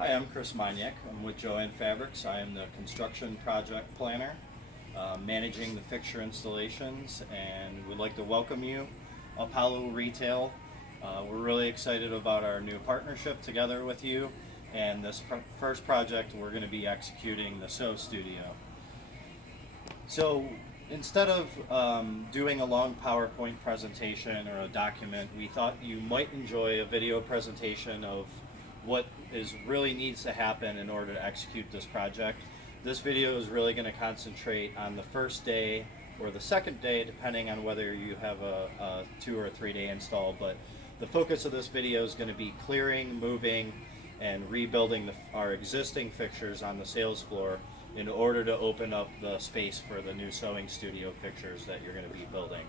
Hi, I'm Chris Maniak. I'm with Joanne Fabrics. I am the construction project planner, managing the fixture installations, and would like to welcome you, Apollo Retail. We're really excited about our new partnership together with you, and this first project we're going to be executing the Sew Studio. So instead of doing a long PowerPoint presentation or a document, we thought you might enjoy a video presentation of what really needs to happen in order to execute this project. This video is really going to concentrate on the first day or the second day, depending on whether you have a 2 or 3 day install. But the focus of this video is going to be clearing, moving, and rebuilding our existing fixtures on the sales floor in order to open up the space for the new sewing studio fixtures that you're going to be building.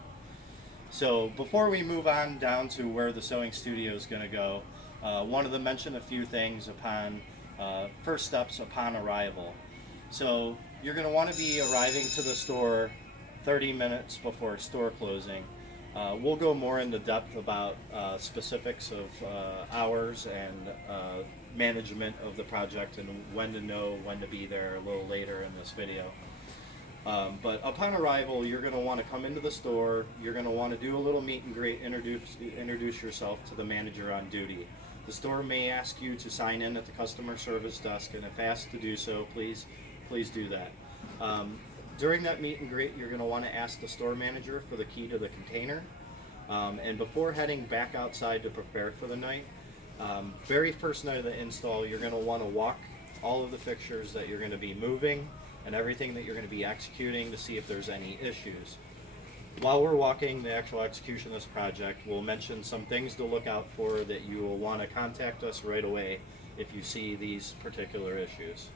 So before we move on down to where the sewing studio is going to go, wanted to mention a few things upon first steps upon arrival. So you're going to want to be arriving to the store 30 minutes before store closing. We'll go more into depth about specifics of hours and management of the project and when to know when to be there a little later in this video. But upon arrival, you're going to want to come into the store. You're going to want to do a little meet and greet, introduce yourself to the manager on duty. The store may ask you to sign in at the customer service desk, and if asked to do so, please do that. During that meet and greet, you're going to want to ask the store manager for the key to the container. And before heading back outside to prepare for the night, very first night of the install, you're going to want to walk all of the fixtures that you're going to be moving and everything that you're going to be executing to see if there's any issues. While we're walking the actual execution of this project, we'll mention some things to look out for that you will want to contact us right away if you see these particular issues.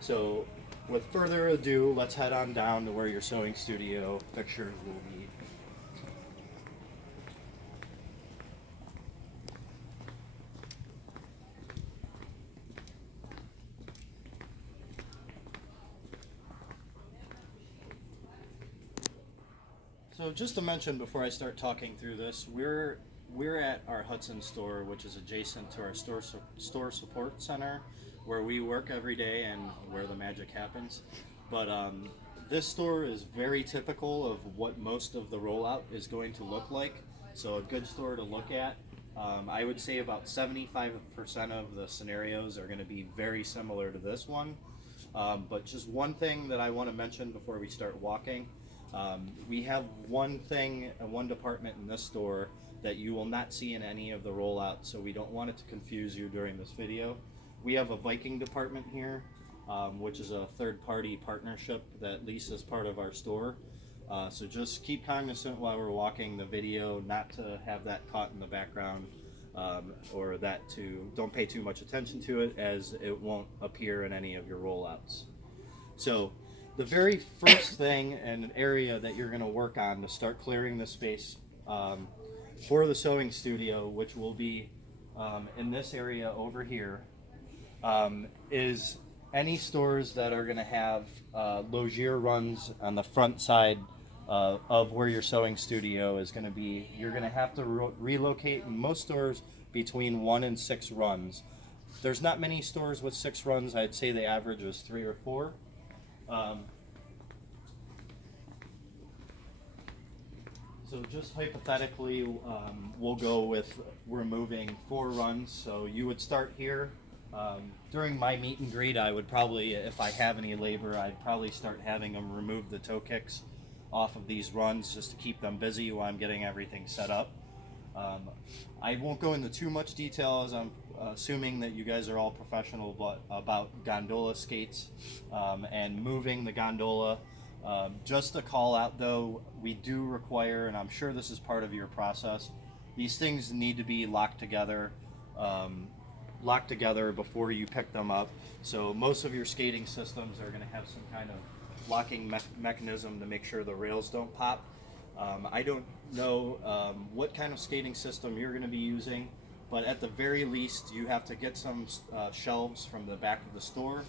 So with further ado, let's head on down to where your sewing studio fixtures will be. So just to mention before I start talking through this, we're at our Hudson store, which is adjacent to our store support center, where we work every day and where the magic happens. But this store is very typical of what most of the rollout is going to look like. So a good store to look at. I would say about 75% of the scenarios are going to be very similar to this one. But just one thing that I want to mention before we start walking. We have one department in this store that you will not see in any of the rollouts, so we don't want it to confuse you during this video. We have a Viking department here, which is a third-party partnership that leases part of our store. So just keep cognizant while we're walking the video, not to have that caught in the background, or don't pay too much attention to it, as it won't appear in any of your rollouts. So the very first thing and area that you're going to work on to start clearing the space for the sewing studio, which will be in this area over here, is any stores that are going to have logier runs on the front side of where your sewing studio is going to be. You're going to have to relocate in most stores between 1 and 6 runs. There's not many stores with 6 runs. I'd say the average is 3 or 4. So just hypothetically, we'll go with we're moving 4 runs. So you would start here. During my meet and greet, I would probably, if I have any labor, I'd probably start having them remove the toe kicks off of these runs just to keep them busy while I'm getting everything set up. I won't go into too much detail, as I'm assuming that you guys are all professional about gondola skates and moving the gondola. Just to call out though, we do require, and I'm sure this is part of your process, these things need to be locked together before you pick them up. So most of your skating systems are going to have some kind of locking mechanism to make sure the rails don't pop. I don't know what kind of skating system you're going to be using, but at the very least you have to get some shelves from the back of the store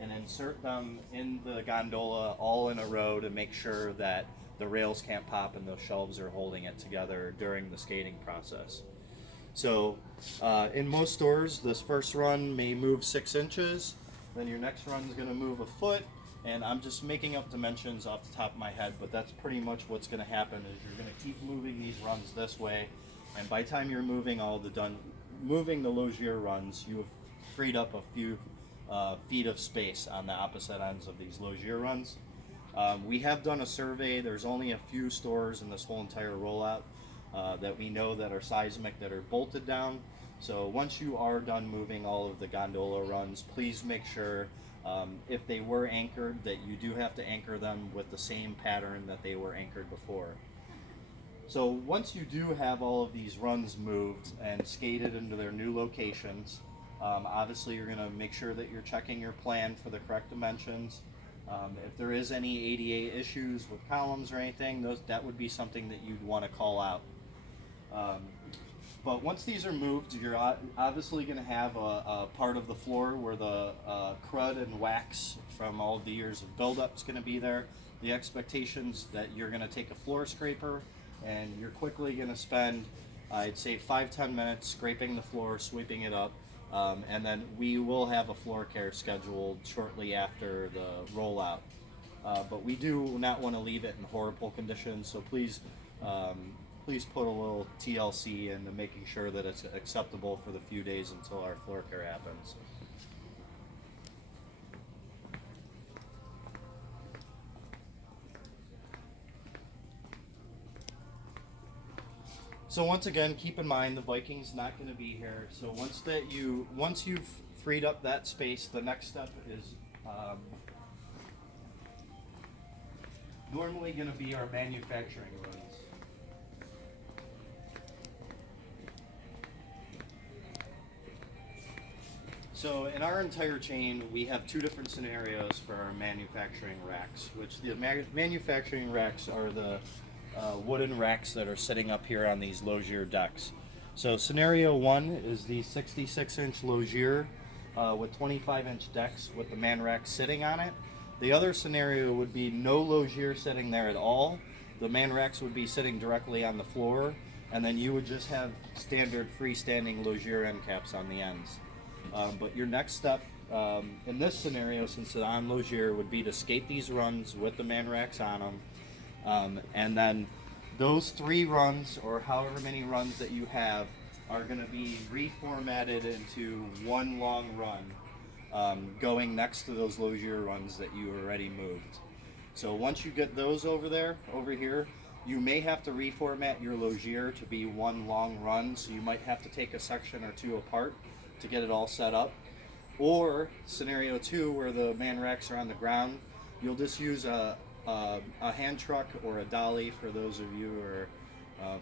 and insert them in the gondola all in a row to make sure that the rails can't pop and those shelves are holding it together during the skating process. So in most stores, this first run may move 6 inches, then your next run is going to move a foot, and I'm just making up dimensions off the top of my head, but that's pretty much what's going to happen is you're going to keep moving these runs this way, and by the time you're moving moving the Logier runs, you have freed up a few feet of space on the opposite ends of these Logier runs. We have done a survey. There's only a few stores in this whole entire rollout that we know that are seismic that are bolted down. So once you are done moving all of the gondola runs, please make sure if they were anchored that you do have to anchor them with the same pattern that they were anchored before. So once you do have all of these runs moved and skated into their new locations, obviously you're going to make sure that you're checking your plan for the correct dimensions. If there is any ADA issues with columns or anything, that would be something that you'd want to call out. But once these are moved, you're obviously going to have a part of the floor where the crud and wax from all of the years of buildup is going to be there. The expectations that you're going to take a floor scraper and you're quickly going to spend, I'd say, 5-10 minutes scraping the floor, sweeping it up, and then we will have a floor care scheduled shortly after the rollout. But we do not want to leave it in horrible condition, so please put a little TLC into making sure that it's acceptable for the few days until our floor care happens. So once again, keep in mind the Viking's not going to be here. So once you've freed up that space, the next step is normally going to be our manufacturing runs. So in our entire chain, we have 2 different scenarios for our manufacturing racks, which the manufacturing racks are the wooden racks that are sitting up here on these Logier decks. So scenario 1 is the 66-inch Logier with 25-inch decks with the man rack sitting on it. The other scenario would be no Logier sitting there at all. The man racks would be sitting directly on the floor, and then you would just have standard freestanding Logier end caps on the ends. But your next step in this scenario, since it's on Logier, would be to skate these runs with the man racks on them. And then those 3 runs, or however many runs that you have, are going to be reformatted into one long run going next to those Logier runs that you already moved. So once you get those over here, you may have to reformat your Logier to be one long run, so you might have to take a section or 2 apart to get it all set up. Or scenario 2, where the man racks are on the ground, you'll just use a hand truck or a dolly, for those of you who are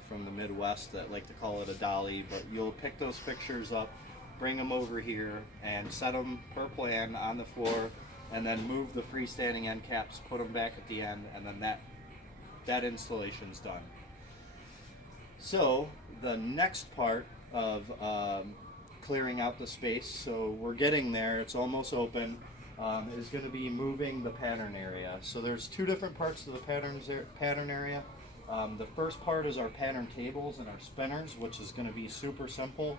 from the Midwest that like to call it a dolly, but you'll pick those fixtures up, bring them over here, and set them per plan on the floor, and then move the freestanding end caps, put them back at the end, and then that installation's done. So the next part of clearing out the space, so we're getting there, it's almost open, is going to be moving the pattern area. So there's 2 different parts to the pattern area. The first part is our pattern tables and our spinners, which is going to be super simple.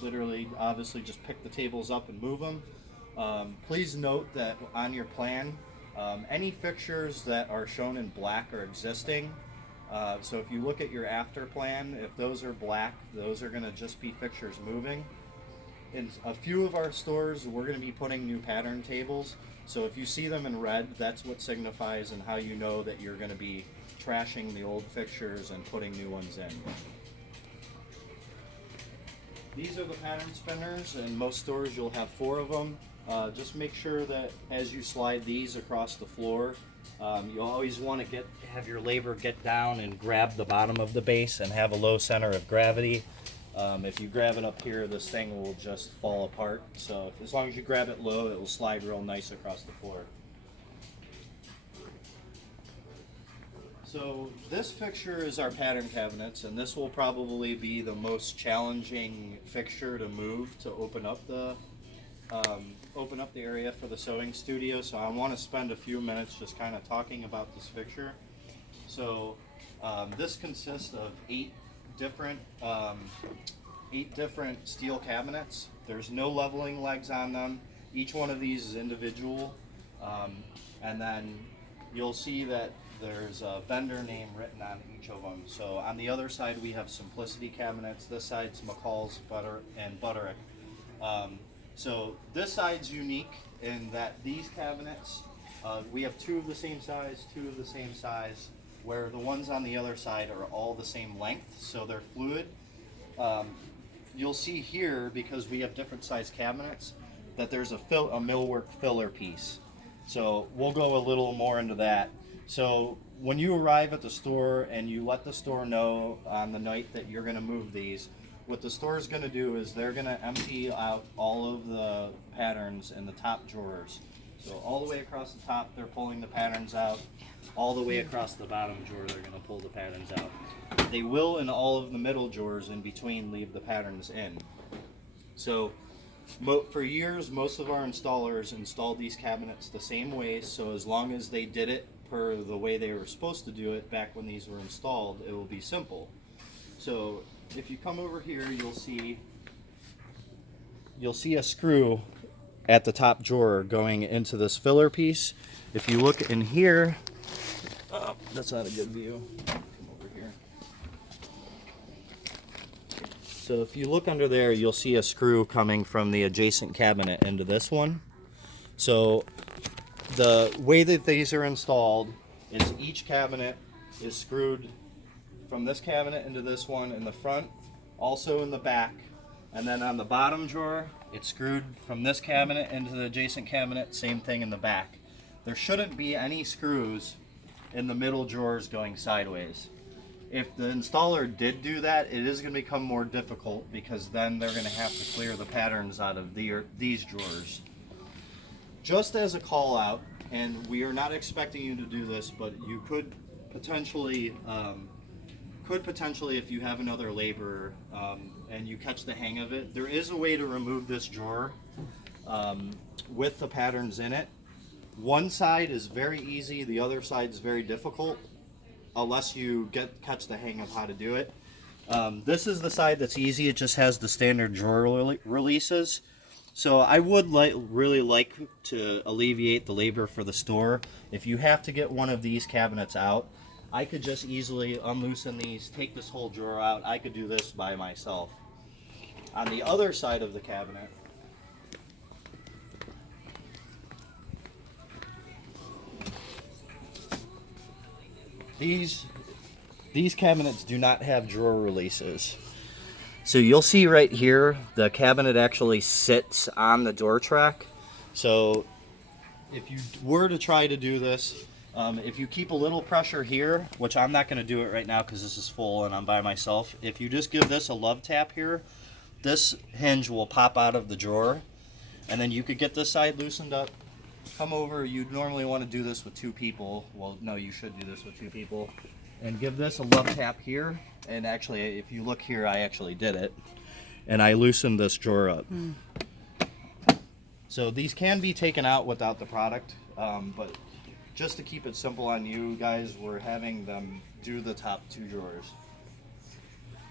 Literally, obviously, just pick the tables up and move them. Please note that on your plan, any fixtures that are shown in black are existing. So if you look at your after plan, if those are black, those are going to just be fixtures moving. In a few of our stores, we're going to be putting new pattern tables. So if you see them in red, that's what signifies and how you know that you're going to be trashing the old fixtures and putting new ones in. These are the pattern spinners. In most stores, you'll have 4 of them. Just make sure that as you slide these across the floor, you always want to have your labor get down and grab the bottom of the base and have a low center of gravity. If you grab it up here, this thing will just fall apart. So as long as you grab it low, it will slide real nice across the floor. So this fixture is our pattern cabinets, and this will probably be the most challenging fixture to move to open up the area for the sewing studio. So I want to spend a few minutes just kind of talking about this fixture. So this consists of 8 different 8 different steel cabinets. There's no leveling legs on them. Each one of these is individual. And then you'll see that there's a vendor name written on each of them. So on the other side we have Simplicity cabinets. This side's McCall's and Butterick. So this side's unique in that these cabinets, we have 2 of the same size, 2 of the same size, where the ones on the other side are all the same length, so they're fluid. You'll see here, because we have different size cabinets, that there's a millwork filler piece. So we'll go a little more into that. So when you arrive at the store and you let the store know on the night that you're going to move these, what the store is going to do is they're going to empty out all of the patterns in the top drawers. So all the way across the top, they're pulling the patterns out. All the way across the bottom drawer, they're going to pull the patterns out. They will, in all of the middle drawers in between, leave the patterns in. So for years, most of our installers installed these cabinets the same way, so as long as they did it per the way they were supposed to do it back when these were installed, it will be simple. So if you come over here, you'll see a screw at the top drawer going into this filler piece. If you look in here, oh, that's not a good view. Come over here. So if you look under there, you'll see a screw coming from the adjacent cabinet into this one. So the way that these are installed is each cabinet is screwed from this cabinet into this one in the front, also in the back, and then on the bottom drawer, it's screwed from this cabinet into the adjacent cabinet, same thing in the back. There shouldn't be any screws in the middle drawers going sideways. If the installer did do that, it is going to become more difficult because then they're going to have to clear the patterns out of these drawers. Just as a call out, and we are not expecting you to do this, but you could potentially, if you have another laborer and you catch the hang of it, there is a way to remove this drawer with the patterns in it. One side is very easy, the other side is very difficult, unless you catch the hang of how to do it. This is the side that's easy. It just has the standard drawer releases. So I would really like to alleviate the labor for the store. If you have to get one of these cabinets out, I could just easily unloosen these, take this whole drawer out. I could do this by myself. On the other side of the cabinet, these cabinets do not have drawer releases. So you'll see right here, the cabinet actually sits on the door track. So if you were to try to do this, if you keep a little pressure here, which I'm not going to do it right now because this is full and I'm by myself, if you just give this a love tap here, this hinge will pop out of the drawer, and then you could get this side loosened up, come over. You'd normally want to do this with 2 people. Well, no, you should do this with 2 people. And give this a love tap here, and actually if you look here, I actually did it, and I loosened this drawer up. So these can be taken out without the product, but just to keep it simple on you guys, we're having them do the top 2 drawers.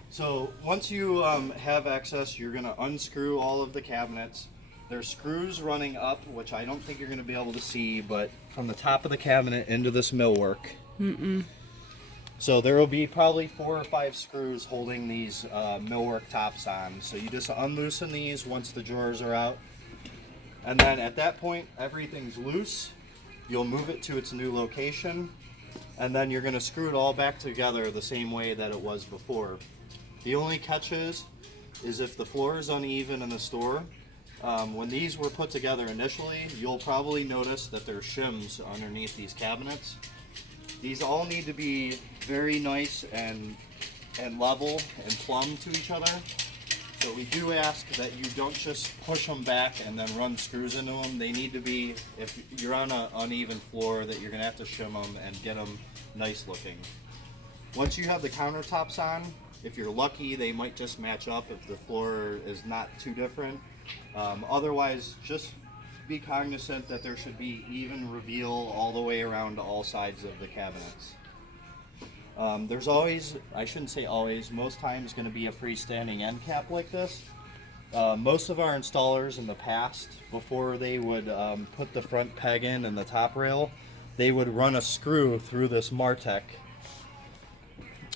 So once you have access, you're going to unscrew all of the cabinets. There's screws running up, which I don't think you're going to be able to see, but from the top of the cabinet into this millwork. So there will be probably 4 or 5 screws holding these millwork tops on. So you just unloosen these once the drawers are out. And then at that point, everything's loose. You'll move it to its new location. And then you're going to screw it all back together the same way that it was before. The only catch is if the floor is uneven in the store. When these were put together initially, you'll probably notice that there's shims underneath these cabinets. These all need to be very nice and level and plumb to each other. So we do ask that you don't just push them back and then run screws into them. They need to be, if you're on an uneven floor, that you're going to have to shim them and get them nice looking. Once you have the countertops on, if you're lucky, they might just match up if the floor is not too different. Otherwise, just be cognizant that there should be even reveal all the way around all sides of the cabinets. There's always, I shouldn't say always, most times going to be a freestanding end cap like this. Most of our installers in the past, before they would put the front peg in and the top rail, they would run a screw through this Martech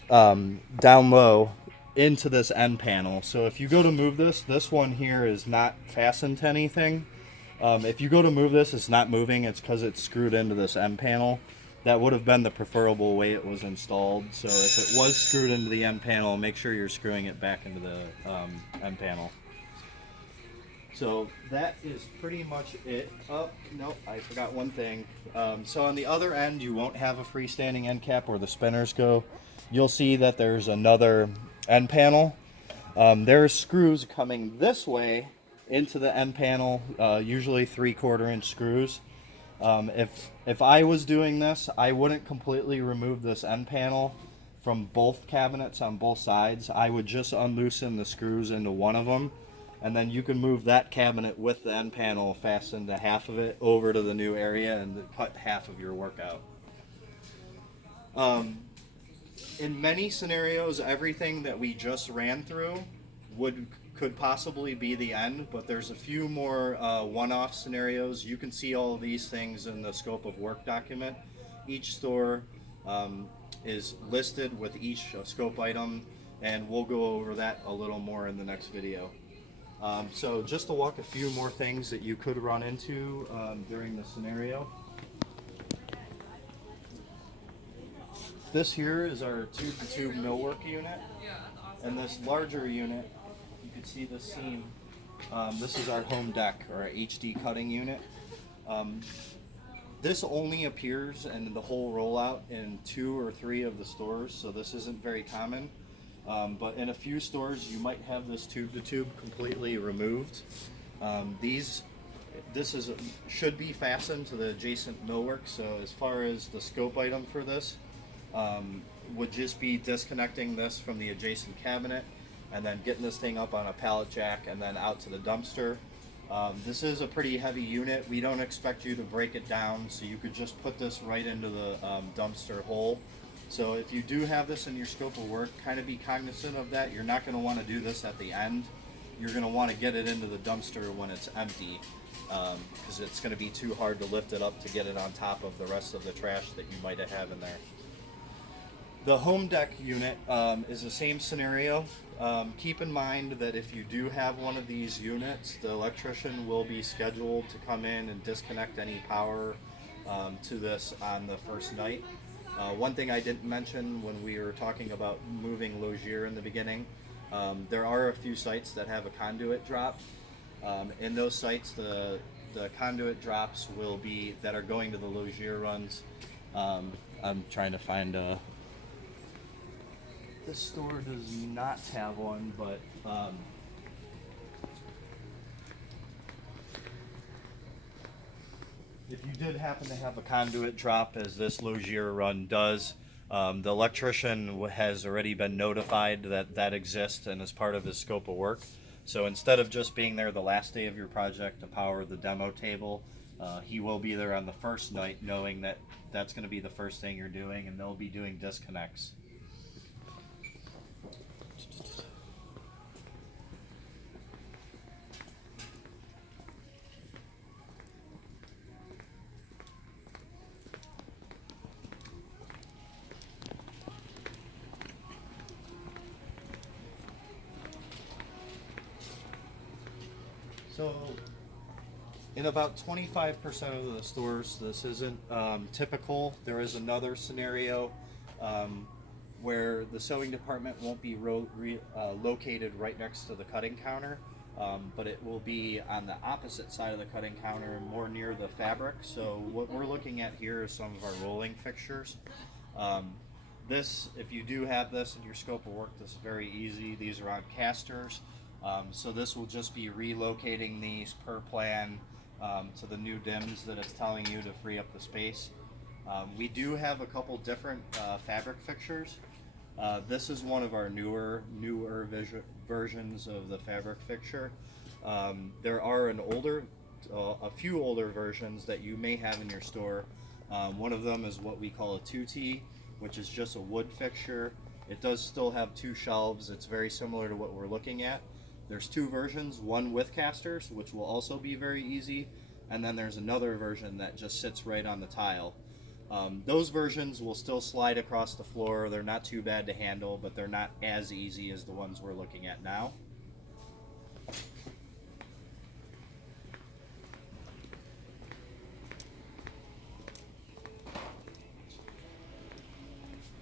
down low into this end panel. So if you go to move this one here is not fastened to anything. If you go to move this, it's not moving. It's because it's screwed into this end panel. That would have been the preferable way it was installed. So if it was screwed into the end panel, make sure you're screwing it back into the end panel. So that is pretty much it. Oh, nope, I forgot one thing. So on the other end, you won't have a freestanding end cap where the spinners go. You'll see that there's another end panel. There's screws coming this way into the end panel, usually 3/4 inch screws. If I was doing this, I wouldn't completely remove this end panel from both cabinets on both sides. I would just unloosen the screws into one of them, and then you can move that cabinet with the end panel fastened to half of it over to the new area and cut half of your work out. In many scenarios, everything that we just ran through could possibly be the end, but there's a few more one-off scenarios. You can see all of these things in the scope of work document. Each store is listed with each scope item, and we'll go over that a little more in the next video. So just to walk a few more things that you could run into during the scenario. This here is our tube-to-tube millwork unit, and this larger unit, you can see the seam. This is our home deck, or our HD cutting unit. This only appears in the whole rollout in 2 or 3 of the stores, so this isn't very common. But in a few stores, you might have this tube-to-tube completely removed. Should be fastened to the adjacent millwork, so as far as the scope item for this, would just be disconnecting this from the adjacent cabinet and then getting this thing up on a pallet jack and then out to the dumpster. This is a pretty heavy unit. We don't expect you to break it down, so you could just put this right into the dumpster hole. So if you do have this in your scope of work, kind of be cognizant of that. You're not going to want to do this at the end. You're going to want to get it into the dumpster when it's empty, because it's going to be too hard to lift it up to get it on top of the rest of the trash that you might have in there. The home deck unit is the same scenario. Keep in mind that if you do have one of these units, the electrician will be scheduled to come in and disconnect any power to this on the first night. One thing I didn't mention when we were talking about moving logier in the beginning, there are a few sites that have a conduit drop. In those sites, the conduit drops will be that are going to the logier runs. I'm trying to find a. This store does not have one, but if you did happen to have a conduit drop, as this logier run does, the electrician has already been notified that that exists and is part of his scope of work. So instead of just being there the last day of your project to power the demo table, he will be there on the first night, knowing that that's going to be the first thing you're doing, and they'll be doing disconnects. So in about 25% of the stores, this isn't typical. There is another scenario where the sewing department won't be located right next to the cutting counter, but it will be on the opposite side of the cutting counter, more near the fabric. So what we're looking at here is some of our rolling fixtures. If you do have this in your scope of work, this is very easy. These are on casters. So this will just be relocating these per plan to the new DIMS that it's telling you to free up the space. We do have a couple different fabric fixtures. This is one of our newer versions of the fabric fixture. There are a few older versions that you may have in your store. One of them is what we call a 2T. which is just a wood fixture. It does still have 2 shelves. It's very similar to what we're looking at. There's 2 versions, one with casters, which will also be very easy, and then there's another version that just sits right on the tile. Those versions will still slide across the floor. They're not too bad to handle, but they're not as easy as the ones we're looking at now.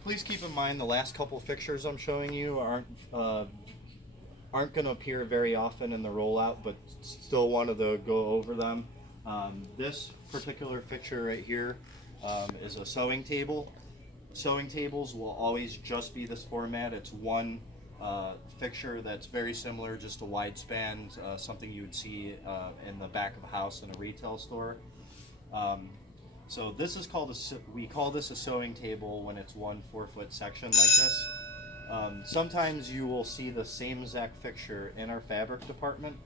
Please keep in mind the last couple fixtures I'm showing you aren't going to appear very often in the rollout, but still wanted to go over them. This particular fixture right here is a sewing table. Sewing tables will always just be this format. It's one fixture that's very similar, just a wide span, something you would see in the back of a house in a retail store. So this is called we call this a sewing table when it's one 4-foot section like this. Sometimes you will see the same exact fixture in our fabric department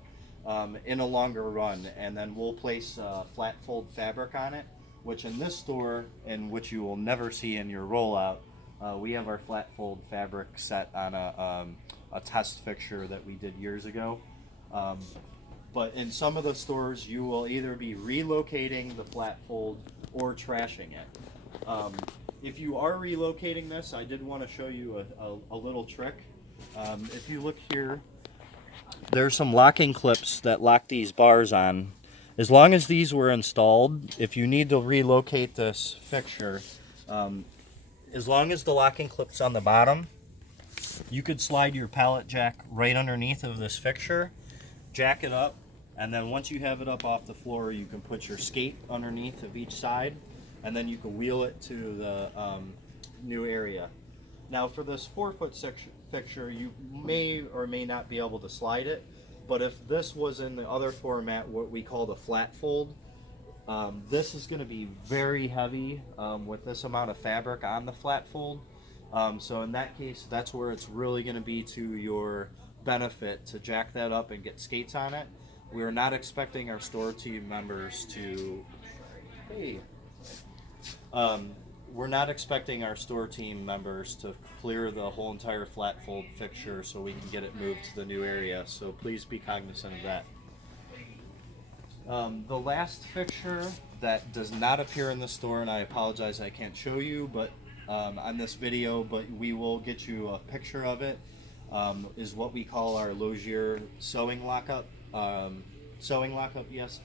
in a longer run, and then we'll place flat fold fabric on it, which in this store, and which you will never see in your rollout, we have our flat fold fabric set on a test fixture that we did years ago. But in some of the stores, you will either be relocating the flat fold or trashing it. If you are relocating this, I did want to show you a little trick. If you look here, there's some locking clips that lock these bars on. As long as these were installed, if you need to relocate this fixture, as long as the locking clip's on the bottom, you could slide your pallet jack right underneath of this fixture, jack it up, and then once you have it up off the floor, you can put your skate underneath of each side, and then you can wheel it to the new area. Now for this 4-foot fixture, you may or may not be able to slide it, but if this was in the other format, what we call the flat fold, this is going to be very heavy with this amount of fabric on the flat fold. So in that case, that's where it's really going to be to your benefit to jack that up and get skates on it. We are not expecting our store team members to, we're not expecting our store team members to clear the whole entire flat fold fixture so we can get it moved to the new area. So please be cognizant of that. The last fixture that does not appear in the store, and I apologize I can't show you, but on this video, but we will get you a picture of it, is what we call our Logier sewing lockup. Yes.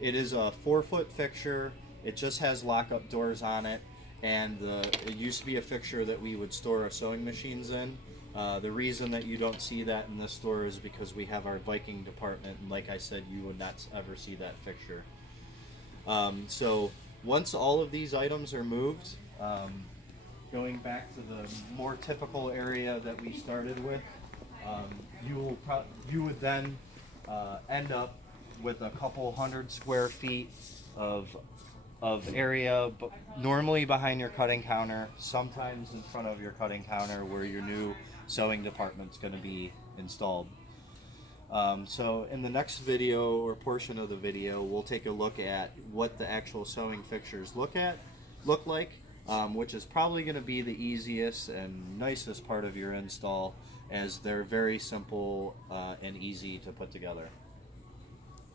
It is a 4-foot fixture. It just has lockup doors on it, and it used to be a fixture that we would store our sewing machines in. The reason that you don't see that in this store is because we have our Viking department, and like I said, you would not ever see that fixture. So once all of these items are moved, going back to the more typical area that we started with, you would then end up with a couple 100 square feet of area, but normally behind your cutting counter, sometimes in front of your cutting counter where your new sewing department's going to be installed. So in the next video or portion of the video, we'll take a look at what the actual sewing fixtures look like, which is probably going to be the easiest and nicest part of your install, as they're very simple and easy to put together.